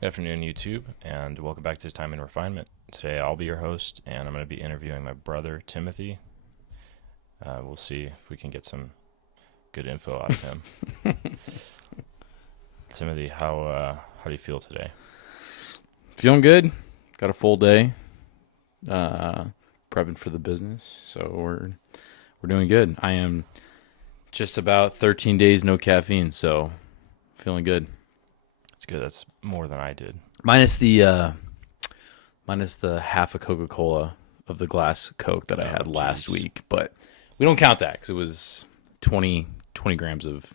Good afternoon, YouTube, and welcome back to Time in Refinement. Today I'll be your host, and I'm going to be interviewing my brother, Timothy. We'll see if we can get some good info out of him. Timothy, how do you feel today? Feeling good. Got a full day. Prepping for the business, so we're doing good. I am just about 13 days no caffeine, so feeling good. That's good. That's more than I did. Minus the half a Coca-Cola of the glass Coke that I had last week, but we don't count that because it was 20 grams of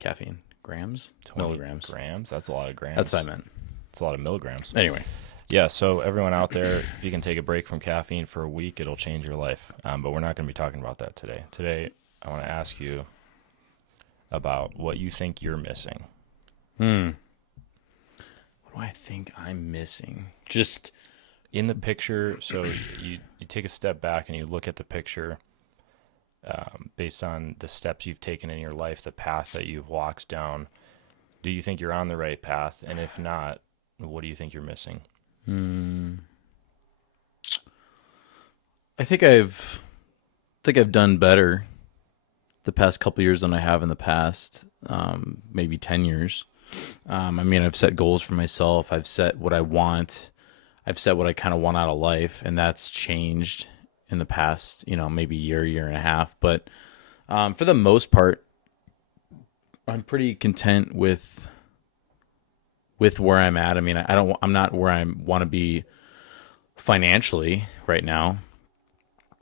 caffeine. Grams? 20 milligrams. Grams? That's a lot of grams. That's what I meant. That's a lot of milligrams. Anyway. Yeah, so everyone out there, if you can take a break from caffeine for a week, it'll change your life. But we're not going to be talking about that today. Today, I want to ask you about what you think you're missing. What do I think I'm missing? Just in the picture, so you take a step back and you look at the picture based on the steps you've taken in your life, the path that you've walked down. Do you think you're on the right path? And if not, what do you think you're missing? I think I've done better the past couple years than I have in the past, maybe 10 years. I've set goals for myself. I've set what I want. I've set what I kind of want out of life, and that's changed in the past, maybe year and a half. But for the most part, I'm pretty content with where I'm at. I mean, I'm not where I want to be financially right now.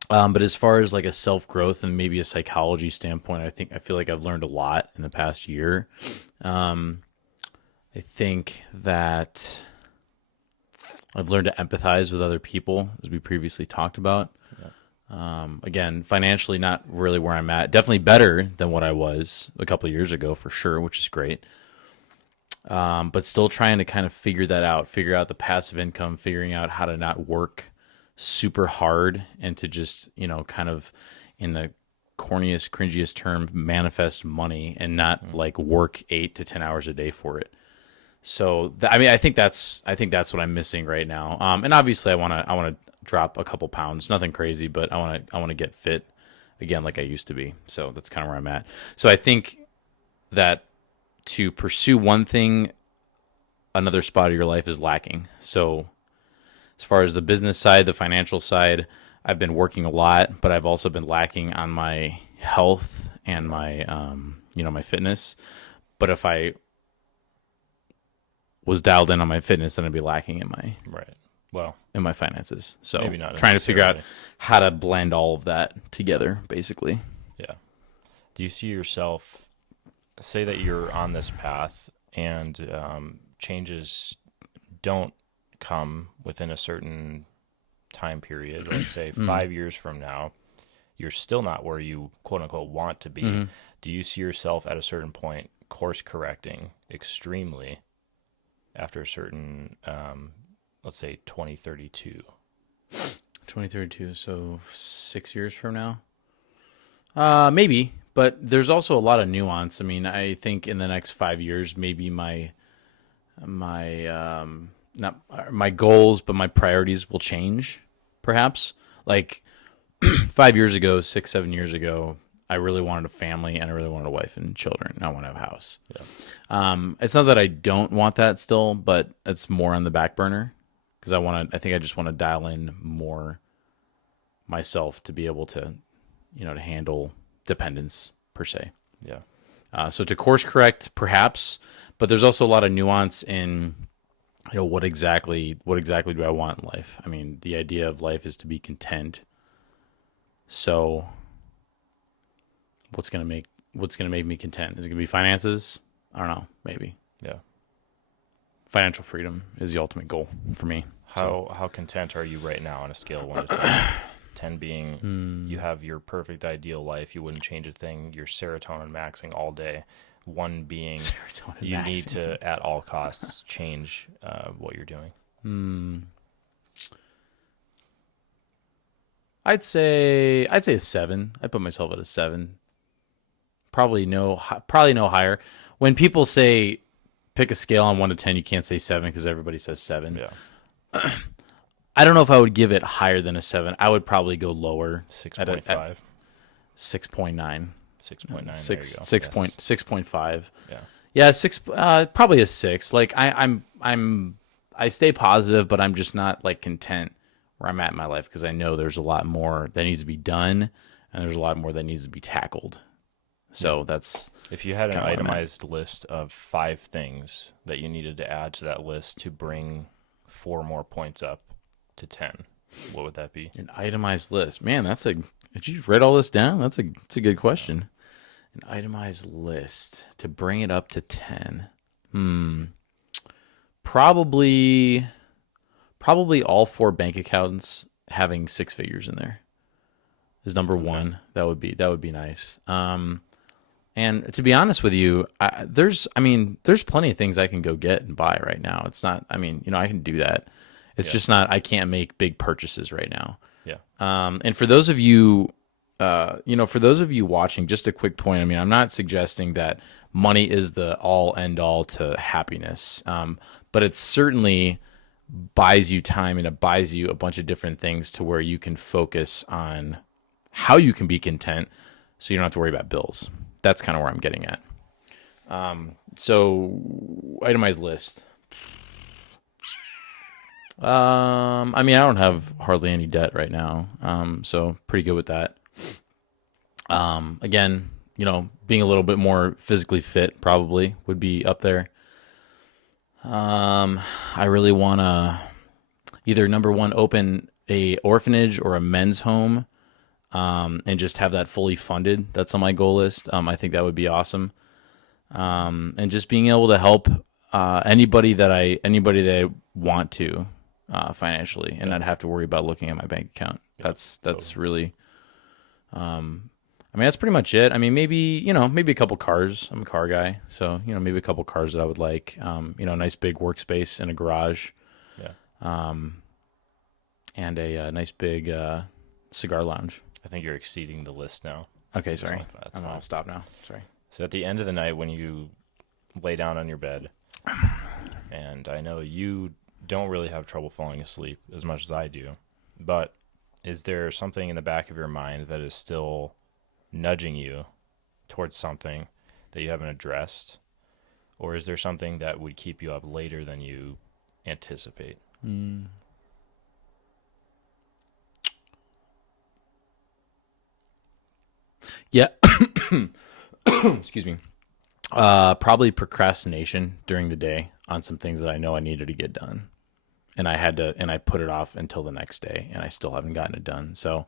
But as far as like a self-growth and maybe a psychology standpoint, I feel like I've learned a lot in the past year. I think that I've learned to empathize with other people, as we previously talked about. Yeah. Again, financially, not really where I'm at. Definitely better than what I was a couple of years ago, for sure, which is great. But still trying to kind of figure out the passive income, figuring out how to not work super hard and to just, kind of, in the corniest, cringiest term, manifest money and not like work 8 to 10 hours a day for it. So, I think that's what I'm missing right now. And obviously I want to drop a couple pounds, nothing crazy, but I want to get fit again, like I used to be. So that's kind of where I'm at. So I think that to pursue one thing, another spot of your life is lacking. So as far as the business side, the financial side, I've been working a lot, but I've also been lacking on my health and my, my fitness. But if I was dialed in on my fitness, then I'd be lacking in my finances. So maybe not trying to figure out how to blend all of that together, basically. Yeah. Do you see yourself, say that you're on this path and changes don't come within a certain time period, let's say 5 years from now, you're still not where you quote unquote want to be. Mm-hmm. Do you see yourself at a certain point course correcting extremely after a certain, let's say 2032? 2032, so 6 years from now? Maybe, but there's also a lot of nuance. I mean, I think in the next 5 years, maybe my not my goals, but my priorities will change, perhaps. Like 5 years ago, 6, 7 years ago, I really wanted a family and I really wanted a wife and children. And I want to have a house. Yeah. It's not that I don't want that still, but it's more on the back burner because I think I just want to dial in more myself to be able to, to handle dependence per se. Yeah. So to course correct, perhaps, but there's also a lot of nuance in, what exactly do I want in life? I mean, the idea of life is to be content. So what's gonna make me content? Is it gonna be finances? I don't know. Maybe. Yeah. Financial freedom is the ultimate goal for me. How content are you right now on a scale of 1 to 10? 10 being you have your perfect ideal life, you wouldn't change a thing, you're serotonin maxing all day. 1 being you need to at all costs change what you're doing. I'd say a 7. I put myself at a 7. Probably no higher. When people say pick a scale on 1 to 10, you can't say 7 because everybody says 7. Yeah. I don't know if I would give it higher than a 7. I would probably go lower. 6.5. 6.9. 6.9. 6.5. Yeah. Yeah, 6. Probably a 6. Like I stay positive, but I'm just not like content where I'm at in my life because I know there's a lot more that needs to be done, and there's a lot more that needs to be tackled. So that's if you had an kinda where I'm at. itemized list of 5 things that you needed to add to that list to bring 4 more points up to 10, what would that be? An itemized list. Man, did you write all this down? That's a good question. An itemized list to bring it up to 10. Probably all 4 bank accounts having 6 figures in there is number 1. That would be nice. And to be honest with you, there's plenty of things I can go get and buy right now. It's not, I can do that. It's just not, I can't make big purchases right now. Yeah. And for those of you, watching, just a quick point. I'm not suggesting that money is the all end all to happiness. But it certainly buys you time and it buys you a bunch of different things to where you can focus on how you can be content so you don't have to worry about bills. That's kind of where I'm getting at. So itemized list. I don't have hardly any debt right now. So pretty good with that. Again, being a little bit more physically fit probably would be up there. I really want to either number 1, open a orphanage or a men's home, and just have that fully funded. That's on my goal list. I think that would be awesome. And just being able to help, anybody that I want to, financially, and not have to worry about looking at my bank account. That's really, that's pretty much it. Maybe a couple cars. I'm a car guy. So, maybe a couple cars that I would like, a nice big workspace in a garage. Yeah. And a nice big, cigar lounge. I think you're exceeding the list now. Okay. Sorry. That's I'm fine. gonna stop now. Sorry. So at the end of the night when you lay down on your bed, and I know you don't really have trouble falling asleep as much as I do, but is there something in the back of your mind that is still nudging you towards something that you haven't addressed? Or is there something that would keep you up later than you anticipate? Yeah. Excuse me. Probably procrastination during the day on some things that I know I needed to get done. And I put it off until the next day, and I still haven't gotten it done. So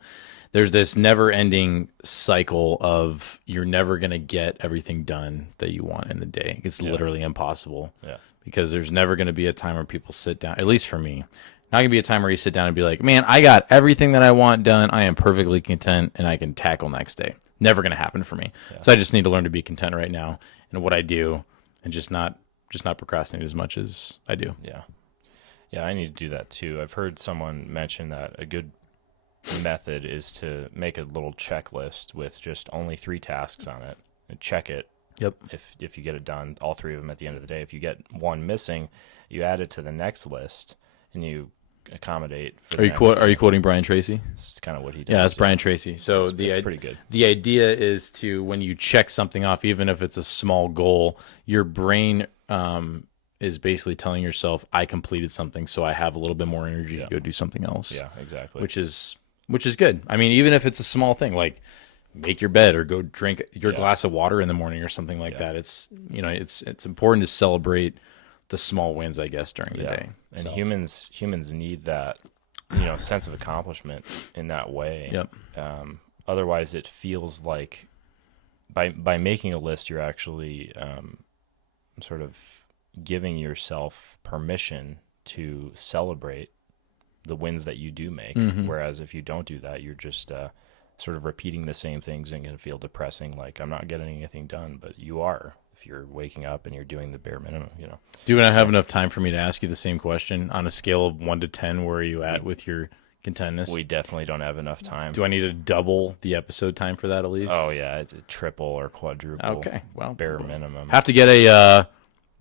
there's this never ending cycle of you're never going to get everything done that you want in the day. It's literally impossible. Yeah. Because there's never going to be a time where people sit down, at least for me, not going to be a time where you sit down and be like, man, I got everything that I want done. I am perfectly content and I can tackle next day. Never going to happen for me. Yeah. So I just need to learn to be content right now in what I do and just not procrastinate as much as I do. Yeah. Yeah, I need to do that too. I've heard someone mention that a good method is to make a little checklist with just only 3 tasks on it and check it. Yep. If you get it done, all 3 of them at the end of the day. If you get one missing, you add it to the next list and you accommodate for the next Are you quoting Brian Tracy? That's kind of what he does. Yeah, that's Brian Tracy. So it's pretty good. The idea is to, when you check something off, even if it's a small goal, your brain is basically telling yourself, I completed something, so I have a little bit more energy to go do something else. Yeah, exactly. Which is good. Even if it's a small thing, like make your bed or go drink your glass of water in the morning or something like that. It's it's important to celebrate the small wins, I guess, during the day. And humans need that, sense of accomplishment in that way. Yep. Otherwise, it feels like by making a list, you're actually sort of giving yourself permission to celebrate the wins that you do make. Mm-hmm. Whereas if you don't do that, you're just sort of repeating the same things and going to feel depressing. Like, I'm not getting anything done, but you are. If you're waking up and you're doing the bare minimum, Do you have enough time for me to ask you the same question on a scale of 1 to 10? Where are you at with your contentness? We definitely don't have enough time. Do I need to double the episode time for that at least? Oh yeah, it's a triple or quadruple. Okay, well, bare minimum. Have to get a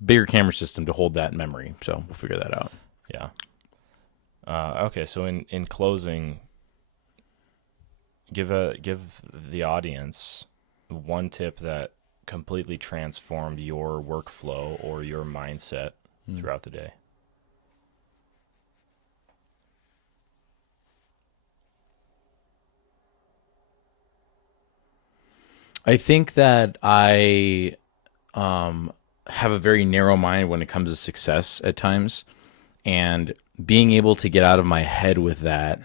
bigger camera system to hold that in memory. So we'll figure that out. Yeah. Okay. So in closing, give the audience one tip that completely transformed your workflow or your mindset throughout the day. I think that I have a very narrow mind when it comes to success at times, and being able to get out of my head with that,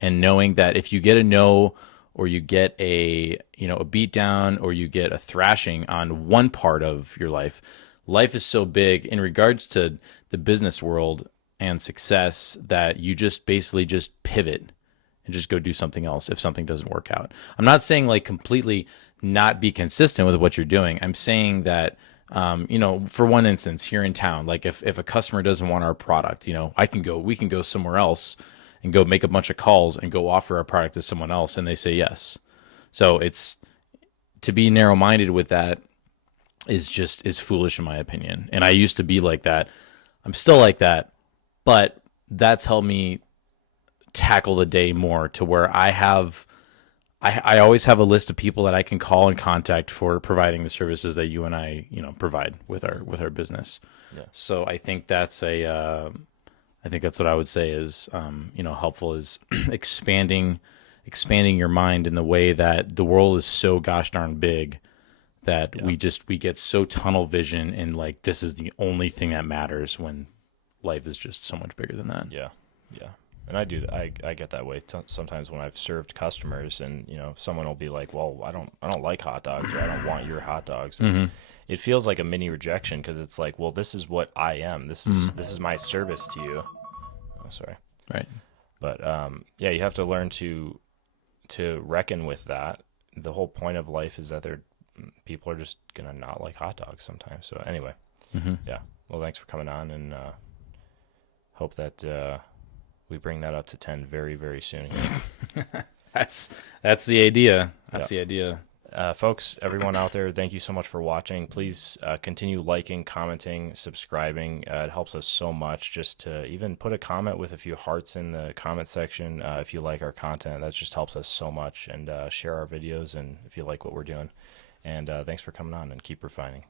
and knowing that if you get a no, or you get a beat down, or you get a thrashing on one part of your life, life is so big in regards to the business world and success that you just basically just pivot and just go do something else if something doesn't work out. I'm not saying like completely not be consistent with what you're doing. I'm saying that, for one instance here in town, like if a customer doesn't want our product, we can go somewhere else and go make a bunch of calls and go offer our product to someone else, and they say yes. So it's, to be narrow-minded with that is foolish in my opinion. And I used to be like that. I'm still like that, but that's helped me tackle the day more to where I always have a list of people that I can call and contact for providing the services that you and I, provide with our business. Yeah. So I think that's what I would say is, helpful is expanding your mind in the way that the world is so gosh darn big that we get so tunnel vision and like, this is the only thing that matters when life is just so much bigger than that. Yeah. Yeah. And I get that way sometimes when I've served customers, and someone will be like, "Well, I don't like hot dogs, or I don't want your hot dogs." It feels like a mini rejection, because it's like, well, this is what I am. This is my service to you. Oh, sorry. Right. But you have to learn to reckon with that. The whole point of life is that people are just gonna not like hot dogs sometimes. So anyway, yeah. Well, thanks for coming on, and hope that we bring that up to 10 very, very soon. That's the idea. That's the idea. Folks, everyone out there, thank you so much for watching. Please continue liking, commenting, subscribing. It helps us so much just to even put a comment with a few hearts in the comment section if you like our content. That just helps us so much. And share our videos and if you like what we're doing. And thanks for coming on, and keep refining.